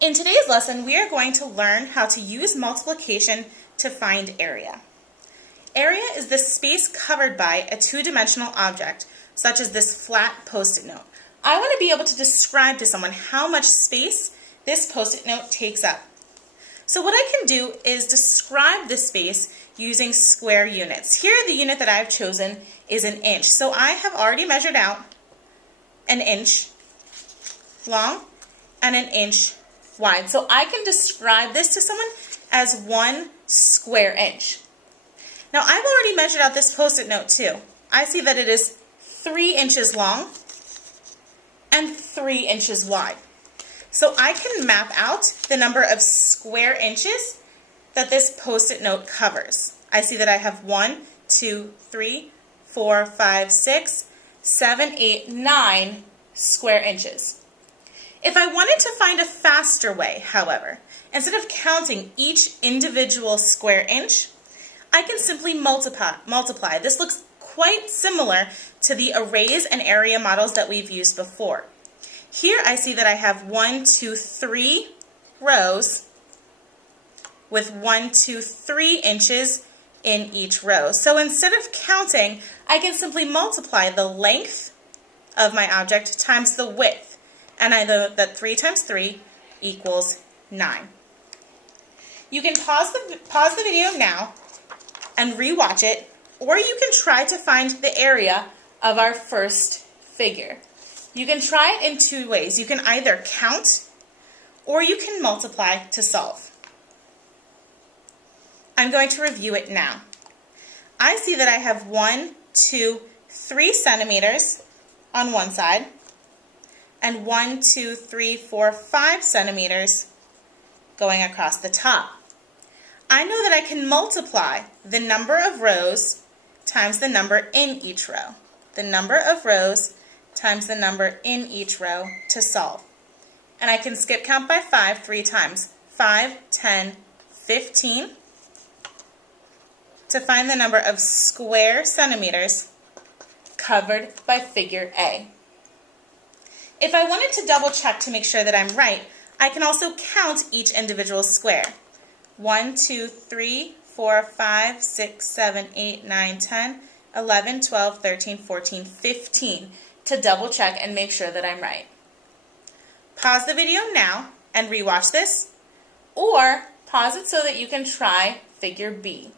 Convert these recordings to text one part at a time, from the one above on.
In today's lesson, we are going to learn how to use multiplication to find area. Area is the space covered by a two-dimensional object, such as this flat Post-it note. I want to be able to describe to someone how much space this Post-it note takes up. So what I can do is describe the space using square units. Here, the unit that I've chosen is an inch. So I have already measured out an inch long and an inch wide. So I can describe this to someone as 1 square inch. Now I've already measured out this Post-it note too. I see that it is 3 inches long and 3 inches wide. So I can map out the number of square inches that this Post-it note covers. I see that I have 1, 2, 3, 4, 5, 6, 7, 8, 9 square inches. If I wanted to find a faster way, however, instead of counting each individual square inch, I can simply multiply. This looks quite similar to the arrays and area models that we've used before. Here I see that I have 1, 2, 3 rows with 1, 2, 3 inches in each row. So instead of counting, I can simply multiply the length of my object times the width. And I know that 3 times 3 equals 9. You can pause the video now and re-watch it, or you can try to find the area of our first figure. You can try it in 2 ways. You can either count or you can multiply to solve. I'm going to review it now. I see that I have 1, 2, 3 centimeters on one side and 1, 2, 3, 4, 5 centimeters going across the top. I know that I can multiply the number of rows times the number in each row. The number of rows times the number in each row to solve. And I can skip count by 5 3 times. 5, 10, 15 to find the number of square centimeters covered by figure A. If I wanted to double check to make sure that I'm right, I can also count each individual square. 1, 2, 3, 4, 5, 6, 7, 8, 9, 10, 11, 12, 13, 14, 15 to double check and make sure that I'm right. Pause the video now and rewatch this, or pause it so that you can try figure B.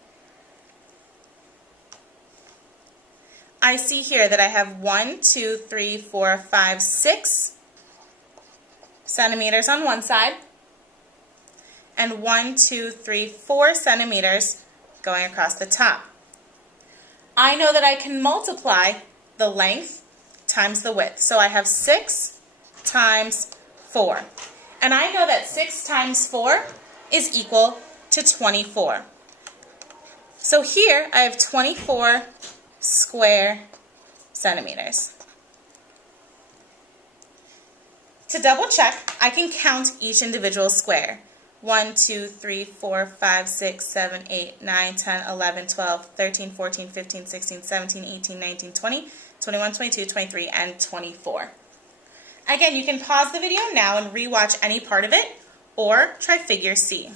I see here that I have 1, 2, 3, 4, 5, 6 centimeters on one side and 1, 2, 3, 4 centimeters going across the top. I know that I can multiply the length times the width. So I have 6 times 4. And I know that 6 times 4 is equal to 24. So here I have 24 square centimeters. To double check, I can count each individual square. 1, 2, 3, 4, 5, 6, 7, 8, 9, 10, 11, 12, 13, 14, 15, 16, 17, 18, 19, 20, 21, 22, 23, and 24. Again, you can pause the video now and rewatch any part of it, or try figure C.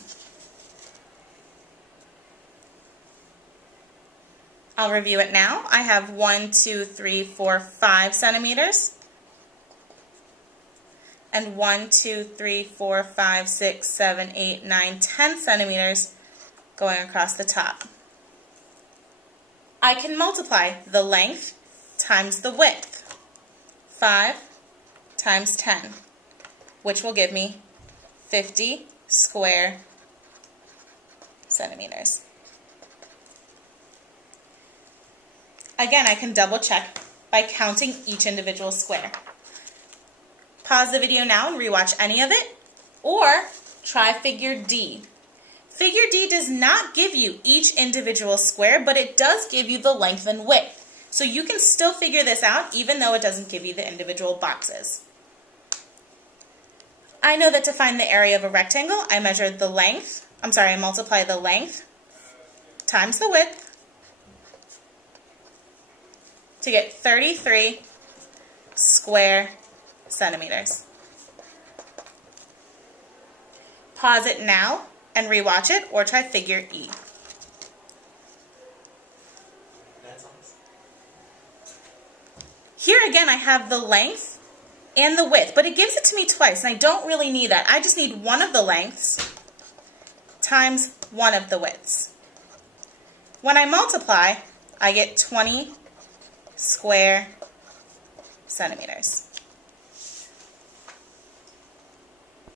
I'll review it now. I have 1, 2, 3, 4, 5 centimeters. And 1, 2, 3, 4, 5, 6, 7, 8, 9, 10 centimeters going across the top. I can multiply the length times the width. 5 times 10, which will give me 50 square centimeters. Again, I can double check by counting each individual square. Pause the video now and rewatch any of it, or try figure D. Figure D does not give you each individual square, but it does give you the length and width. So you can still figure this out even though it doesn't give you the individual boxes. I know that to find the area of a rectangle, I multiply the length times the width to get 33 square centimeters. Pause it now and rewatch it, or try figure E. Here again I have the length and the width, but it gives it to me twice, and I don't really need that. I just need one of the lengths times one of the widths. When I multiply, I get 20 square centimeters.